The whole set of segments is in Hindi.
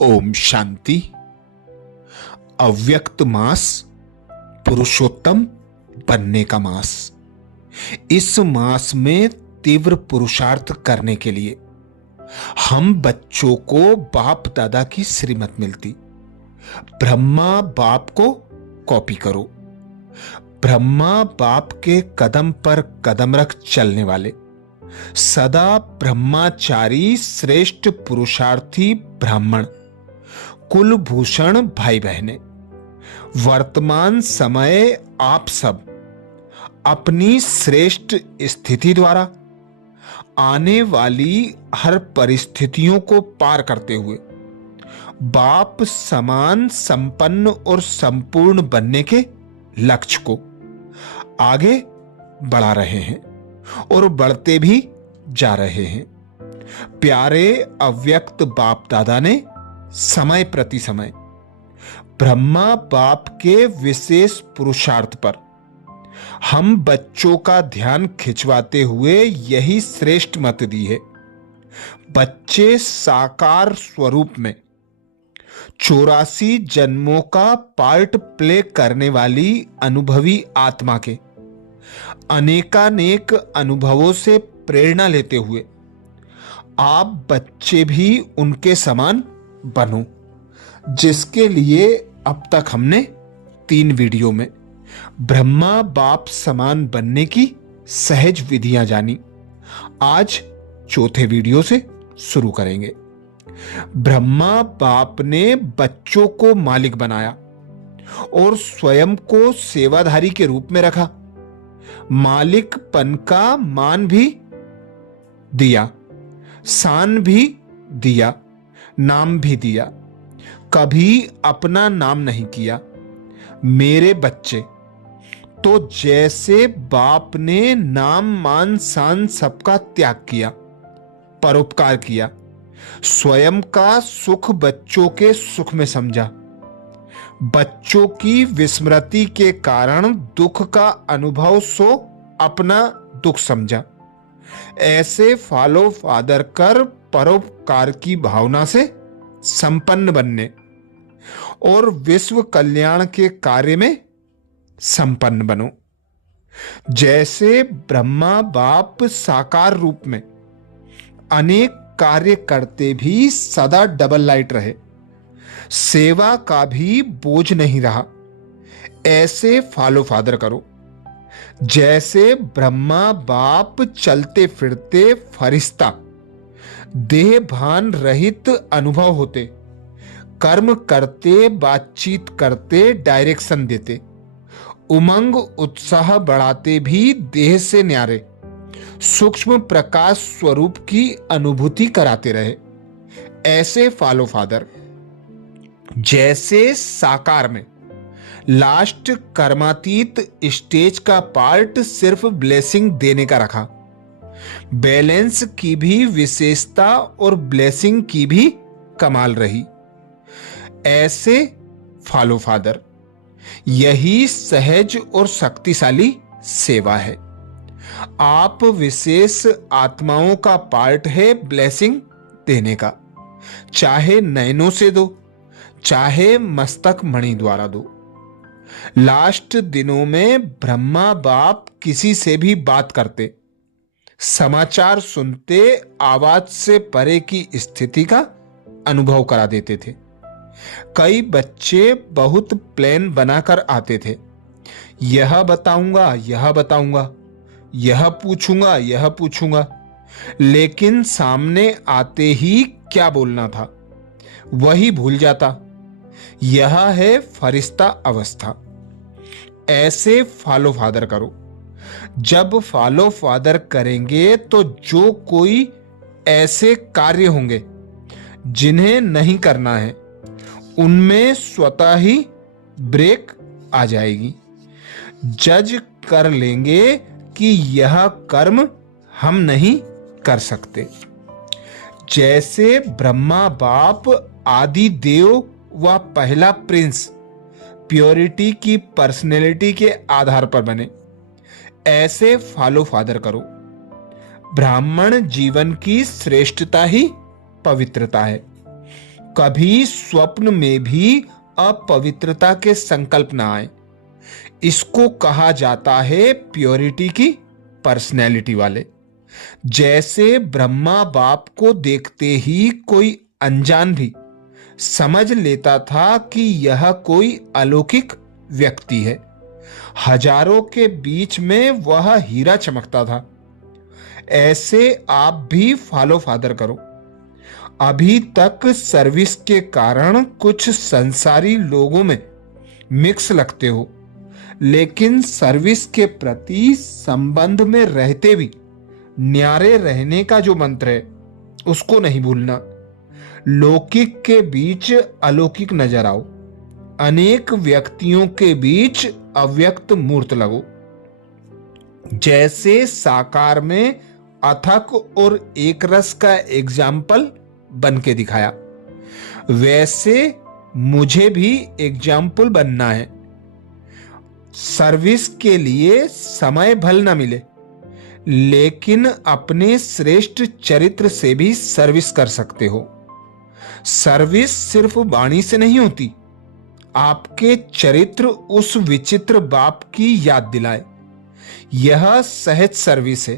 ओम शांति। अव्यक्त मास पुरुषोत्तम बनने का मास। इस मास में तीव्र पुरुषार्थ करने के लिए हम बच्चों को बाप दादा की श्रीमत मिलती। ब्रह्मा बाप को कॉपी करो। ब्रह्मा बाप के कदम पर कदम रख चलने वाले सदा ब्रह्माचारी श्रेष्ठ पुरुषार्थी ब्राह्मण कुलभूषण भाई बहने, वर्तमान समय आप सब अपनी श्रेष्ठ स्थिति द्वारा आने वाली हर परिस्थितियों को पार करते हुए बाप समान संपन्न और संपूर्ण बनने के लक्ष्य को आगे बढ़ा रहे हैं और बढ़ते भी जा रहे हैं। प्यारे अव्यक्त बाप दादा ने समय प्रति समय ब्रह्मा बाप के विशेष पुरुषार्थ पर हम बच्चों का ध्यान खिंचवाते हुए यही श्रेष्ठ मत दी है। बच्चे साकार स्वरूप में 84 जन्मों का पार्ट प्ले करने वाली अनुभवी आत्मा के अनेकानेक अनुभवों से प्रेरणा लेते हुए आप बच्चे भी उनके समान बनो, जिसके लिए अब तक हमने 3 वीडियो में ब्रह्मा बाप समान बनने की सहज विधियां जानी। आज चौथे वीडियो से शुरू करेंगे। ब्रह्मा बाप ने बच्चों को मालिक बनाया और स्वयं को सेवाधारी के रूप में रखा। मालिकपन का मान भी दिया, शान भी दिया, नाम भी दिया। कभी अपना नाम नहीं किया। मेरे बच्चे तो जैसे बाप ने नाम मान शान सबका त्याग किया, परोपकार किया, स्वयं का सुख बच्चों के सुख में समझा, बच्चों की विस्मृति के कारण दुख का अनुभव सो अपना दुख समझा। ऐसे फॉलो फादर कर परोपकार की भावना से संपन्न बनने और विश्व कल्याण के कार्य में संपन्न बनो। जैसे ब्रह्मा बाप साकार रूप में अनेक कार्य करते भी सदा डबल लाइट रहे, सेवा का भी बोझ नहीं रहा, ऐसे फॉलो फादर करो। जैसे ब्रह्मा बाप चलते फिरते फरिश्ता देह भान रहित अनुभव होते, कर्म करते, बातचीत करते, डायरेक्शन देते, उमंग उत्साह बढ़ाते भी देह से न्यारे सूक्ष्म प्रकाश स्वरूप की अनुभूति कराते रहे, ऐसे फॉलो फादर। जैसे साकार में लास्ट कर्मातीत स्टेज का पार्ट सिर्फ ब्लेसिंग देने का रखा, बैलेंस की भी विशेषता और ब्लेसिंग की भी कमाल रही, ऐसे फॉलो फादर। यही सहज और शक्तिशाली सेवा है। आप विशेष आत्माओं का पार्ट है ब्लेसिंग देने का, चाहे नयनों से दो, चाहे मस्तक मणि द्वारा दो। लास्ट दिनों में ब्रह्मा बाप किसी से भी बात करते, समाचार सुनते, आवाज से परे की स्थिति का अनुभव करा देते थे। कई बच्चे बहुत प्लान बनाकर आते थे, यह बताऊंगा, यह बताऊंगा, यह पूछूंगा, यह पूछूंगा, लेकिन सामने आते ही क्या बोलना था वही भूल जाता। यह है फरिश्ता अवस्था। ऐसे फॉलो फादर करो। जब फॉलो फादर करेंगे तो जो कोई ऐसे कार्य होंगे जिन्हें नहीं करना है, उनमें स्वतः ही ब्रेक आ जाएगी। जज कर लेंगे कि यह कर्म हम नहीं कर सकते। जैसे ब्रह्मा बाप आदि देव व पहला प्रिंस प्योरिटी की पर्सनैलिटी के आधार पर बने, ऐसे फॉलो फादर करो। ब्राह्मण जीवन की श्रेष्ठता ही पवित्रता है। कभी स्वप्न में भी अपवित्रता के संकल्प ना आए। इसको कहा जाता है प्योरिटी की पर्सनैलिटी वाले। जैसे ब्रह्मा बाप को देखते ही कोई अनजान भी समझ लेता था कि यह कोई अलौकिक व्यक्ति है। हजारों के बीच में वह हीरा चमकता था। ऐसे आप भी फॉलो फादर करो। अभी तक सर्विस के कारण कुछ संसारी लोगों में मिक्स लगते हो, लेकिन सर्विस के प्रति संबंध में रहते भी न्यारे रहने का जो मंत्र है उसको नहीं भूलना। लौकिक के बीच अलौकिक नजर आओ। अनेक व्यक्तियों के बीच अव्यक्त मूर्त लगो। जैसे साकार में अथक और एक रस का एग्जाम्पल बन के दिखाया, वैसे मुझे भी एग्जाम्पल बनना है। सर्विस के लिए समय भल न मिले, लेकिन अपने श्रेष्ठ चरित्र से भी सर्विस कर सकते हो। सर्विस सिर्फ वाणी से नहीं होती। आपके चरित्र उस विचित्र बाप की याद दिलाए, यह सहज सर्विस है।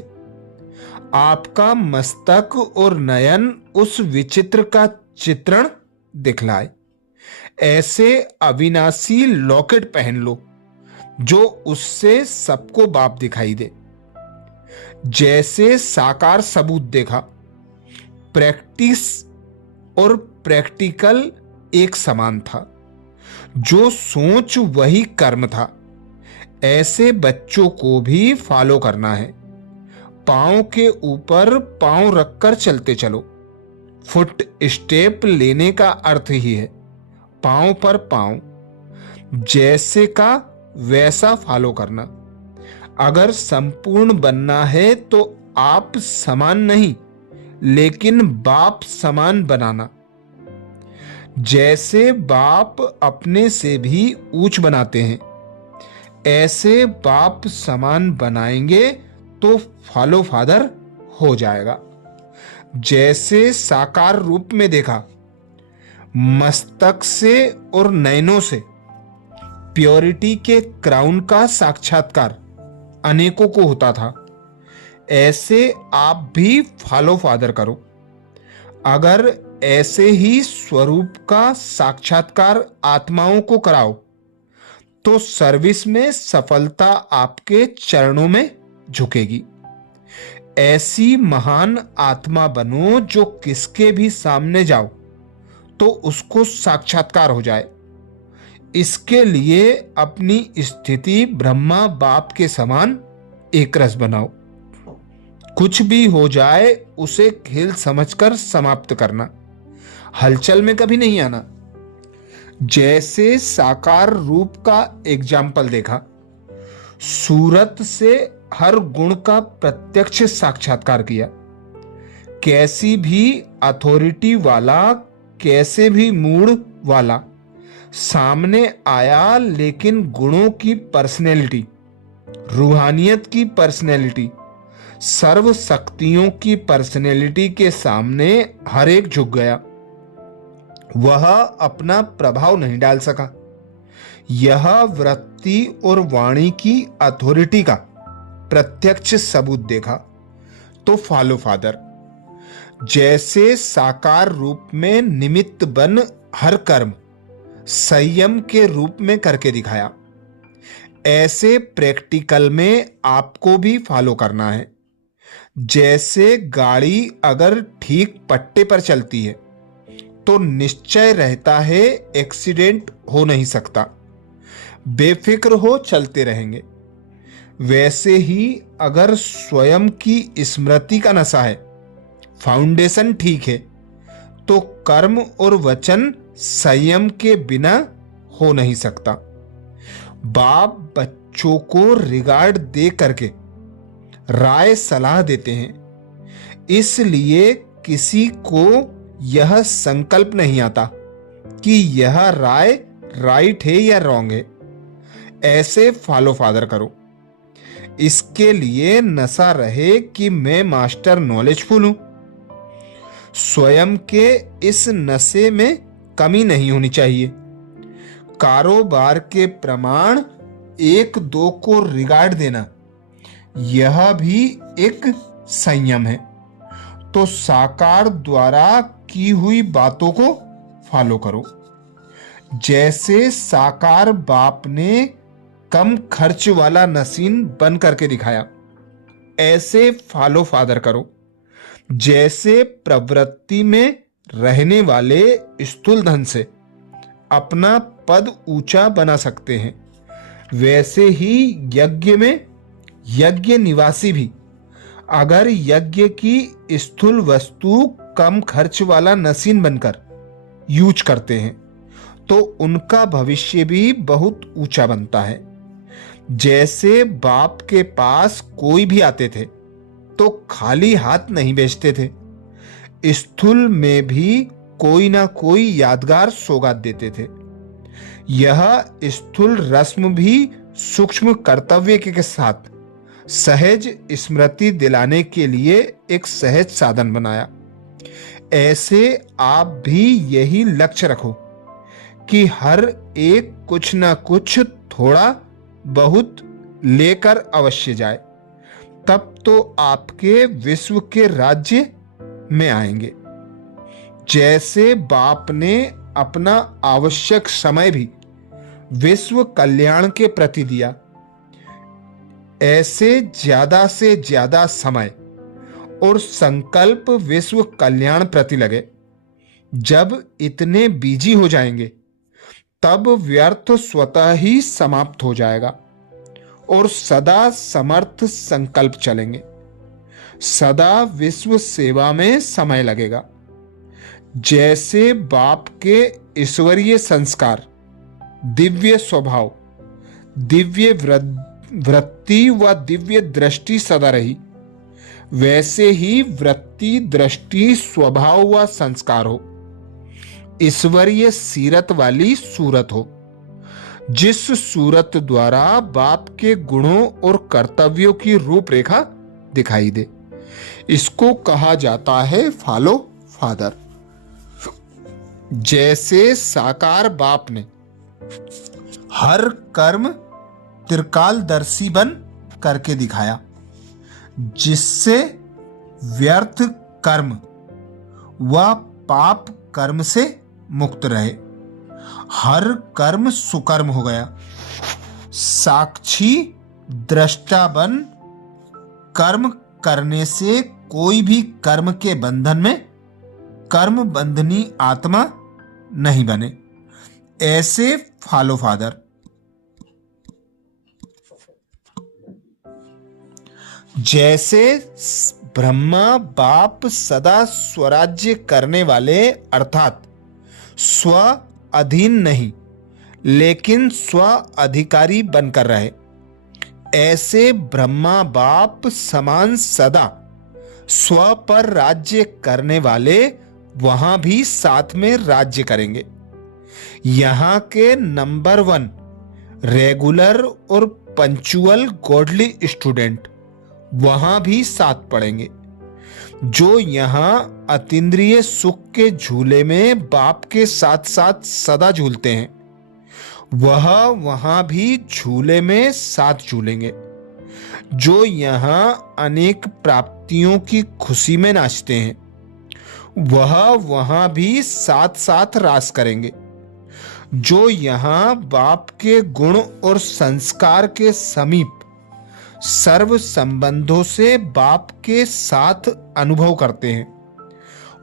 आपका मस्तक और नयन उस विचित्र का चित्रण दिखलाए। ऐसे अविनाशी लॉकेट पहन लो जो उससे सबको बाप दिखाई दे। जैसे साकार सबूत देखा, प्रैक्टिस और प्रैक्टिकल एक समान था। जो सोच वही कर्म था। ऐसे बच्चों को भी फॉलो करना है। पांव के ऊपर पांव रखकर चलते चलो। फुट स्टेप लेने का अर्थ ही है पांव पर पांव। जैसे का वैसा फॉलो करना। अगर संपूर्ण बनना है तो आप समान नहीं, लेकिन बाप समान बनाना। जैसे बाप अपने से भी ऊंच बनाते हैं, ऐसे बाप समान बनाएंगे तो फॉलो फादर हो जाएगा। जैसे साकार रूप में देखा, मस्तक से और नयनों से प्योरिटी के क्राउन का साक्षात्कार अनेकों को होता था। ऐसे आप भी फॉलो फादर करो। अगर ऐसे ही स्वरूप का साक्षात्कार आत्माओं को कराओ तो सर्विस में सफलता आपके चरणों में झुकेगी। ऐसी महान आत्मा बनो जो किसके भी सामने जाओ तो उसको साक्षात्कार हो जाए। इसके लिए अपनी स्थिति ब्रह्मा बाप के समान एकरस बनाओ। कुछ भी हो जाए उसे खेल समझकर समाप्त करना, हलचल में कभी नहीं आना। जैसे साकार रूप का एग्जाम्पल देखा, सूरत से हर गुण का प्रत्यक्ष साक्षात्कार किया। कैसी भी अथॉरिटी वाला, कैसे भी मूड वाला सामने आया, लेकिन गुणों की पर्सनैलिटी, रूहानियत की पर्सनैलिटी, सर्व शक्तियों की पर्सनैलिटी के सामने हर एक झुक गया। वह अपना प्रभाव नहीं डाल सका। यह वृत्ति और वाणी की अथॉरिटी का प्रत्यक्ष सबूत देखा तो फॉलो फादर। जैसे साकार रूप में निमित्त बन हर कर्म संयम के रूप में करके दिखाया, ऐसे प्रैक्टिकल में आपको भी फॉलो करना है। जैसे गाड़ी अगर ठीक पट्टे पर चलती है तो निश्चय रहता है एक्सीडेंट हो नहीं सकता, बेफिक्र हो चलते रहेंगे। वैसे ही अगर स्वयं की स्मृति का नशा है, फाउंडेशन ठीक है, तो कर्म और वचन संयम के बिना हो नहीं सकता। बाप बच्चों को रिगार्ड दे करके राय सलाह देते हैं, इसलिए किसी को यह संकल्प नहीं आता कि यह राय राइट है या रॉन्ग है। ऐसे फॉलो फादर करो। इसके लिए नशा रहे कि मैं मास्टर नॉलेजफुल हूं। स्वयं के इस नशे में कमी नहीं होनी चाहिए। कारोबार के प्रमाण 1-2 को रिगार्ड देना, यह भी एक संयम है। तो साकार द्वारा की हुई बातों को फॉलो करो। जैसे साकार बाप ने कम खर्च वाला नसीन बन करके दिखाया, ऐसे फॉलो फादर करो। जैसे प्रवृत्ति में रहने वाले स्थूल धन से अपना पद ऊंचा बना सकते हैं, वैसे ही यज्ञ में यज्ञ निवासी भी अगर यज्ञ की स्थूल वस्तु कम खर्च वाला नसीन बनकर यूज करते हैं तो उनका भविष्य भी बहुत ऊंचा बनता है। जैसे बाप के पास कोई भी आते थे तो खाली हाथ नहीं भेजते थे, स्थूल में भी कोई ना कोई यादगार सौगात देते थे। यह स्थूल रस्म भी सूक्ष्म कर्तव्य के साथ सहज स्मृति दिलाने के लिए एक सहज साधन बनाया। ऐसे आप भी यही लक्ष्य रखो कि हर एक कुछ ना कुछ थोड़ा बहुत लेकर अवश्य जाए, तब तो आपके विश्व के राज्य में आएंगे। जैसे बाप ने अपना आवश्यक समय भी विश्व कल्याण के प्रति दिया, ऐसे ज्यादा से ज्यादा समय और संकल्प विश्व कल्याण प्रति लगे। जब इतने बिजी हो जाएंगे तब व्यर्थ स्वतः ही समाप्त हो जाएगा और सदा समर्थ संकल्प चलेंगे। सदा विश्व सेवा में समय लगेगा। जैसे बाप के ईश्वरीय संस्कार, दिव्य स्वभाव, दिव्य वृत्ति व दिव्य दृष्टि सदा रही, वैसे ही वृत्ति, दृष्टि, स्वभाव व संस्कार हो, ईश्वरीय सीरत वाली सूरत हो, जिस सूरत द्वारा बाप के गुणों और कर्तव्यों की रूपरेखा दिखाई दे। इसको कहा जाता है फॉलो फादर। जैसे साकार बाप ने हर कर्म त्रिकालदर्शी बन करके दिखाया, जिससे व्यर्थ कर्म व पाप कर्म से मुक्त रहे, हर कर्म सुकर्म हो गया। साक्षी दृष्टा बन कर्म करने से कोई भी कर्म के बंधन में कर्म बंधनी आत्मा नहीं बने। ऐसे फॉलो फादर। जैसे ब्रह्मा बाप सदा स्वराज्य करने वाले अर्थात स्व अधीन नहीं लेकिन स्व अधिकारी बनकर रहे, ऐसे ब्रह्मा बाप समान सदा स्व पर राज्य करने वाले वहां भी साथ में राज्य करेंगे। यहां के नंबर 1 रेगुलर और पंचुअल गॉडली स्टूडेंट वहां भी साथ पढ़ेंगे। जो यहां अतीन्द्रिय सुख के झूले में बाप के साथ साथ सदा झूलते हैं, वह वहां भी झूले में साथ झूलेंगे। जो यहां अनेक प्राप्तियों की खुशी में नाचते हैं, वह वहां भी साथ साथ रास करेंगे। जो यहां बाप के गुण और संस्कार के समीप सर्व संबंधों से बाप के साथ अनुभव करते हैं,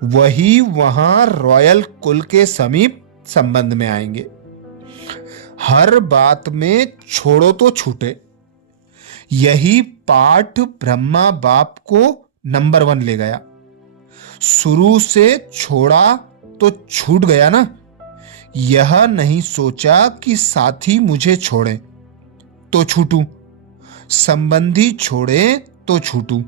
वही वहां रॉयल कुल के समीप संबंध में आएंगे। हर बात में छोड़ो तो छूटे, यही पाठ ब्रह्मा बाप को नंबर 1 ले गया। शुरू से छोड़ा तो छूट गया ना। यह नहीं सोचा कि साथी मुझे छोड़े तो छूटूं, संबंधी छोड़े तो छूटूं,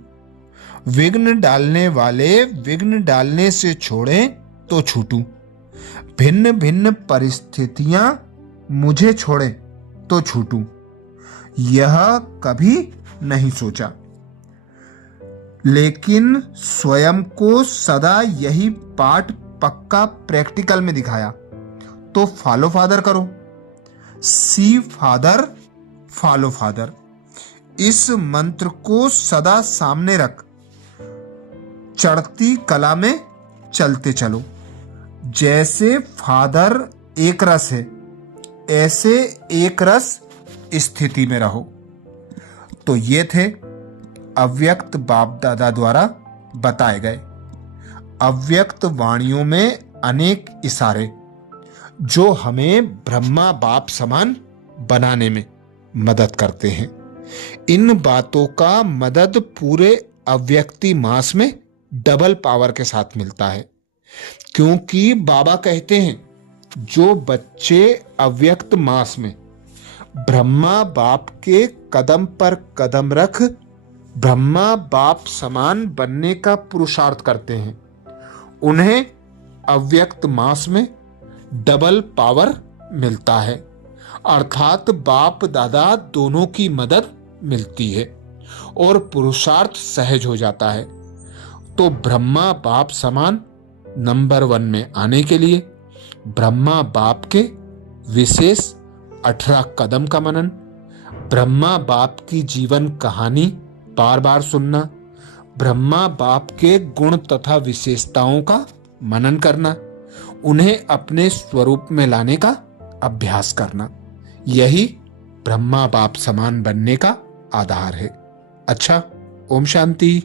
विघ्न डालने वाले विघ्न डालने से छोड़े तो छूटूं, भिन्न भिन्न परिस्थितियां मुझे छोड़े तो छूटूं, यह कभी नहीं सोचा। लेकिन स्वयं को सदा यही पाठ पक्का प्रैक्टिकल में दिखाया तो फॉलो फादर करो, सी फादर फॉलो फादर। इस मंत्र को सदा सामने रख चढ़ती कला में चलते चलो। जैसे फादर एक रस है, ऐसे एक रस स्थिति में रहो। तो ये थे अव्यक्त बाप दादा द्वारा बताए गए अव्यक्त वाणियों में अनेक इशारे, जो हमें ब्रह्मा बाप समान बनाने में मदद करते हैं। इन बातों का मदद पूरे अव्यक्ति मास में डबल पावर के साथ मिलता है, क्योंकि बाबा कहते हैं जो बच्चे अव्यक्त मास में ब्रह्मा बाप के कदम पर कदम रख ब्रह्मा बाप समान बनने का पुरुषार्थ करते हैं, उन्हें अव्यक्त मास में डबल पावर मिलता है, अर्थात बाप दादा दोनों की मदद मिलती है और पुरुषार्थ सहज हो जाता है। तो ब्रह्मा बाप समान नंबर 1 में आने के लिए ब्रह्मा बाप के विशेष 18 कदम का मनन, ब्रह्मा बाप की जीवन कहानी बार बार सुनना, ब्रह्मा बाप के गुण तथा विशेषताओं का मनन करना, उन्हें अपने स्वरूप में लाने का अभ्यास करना, यही ब्रह्मा बाप समान बनने का आधार है। अच्छा, ओम शांति।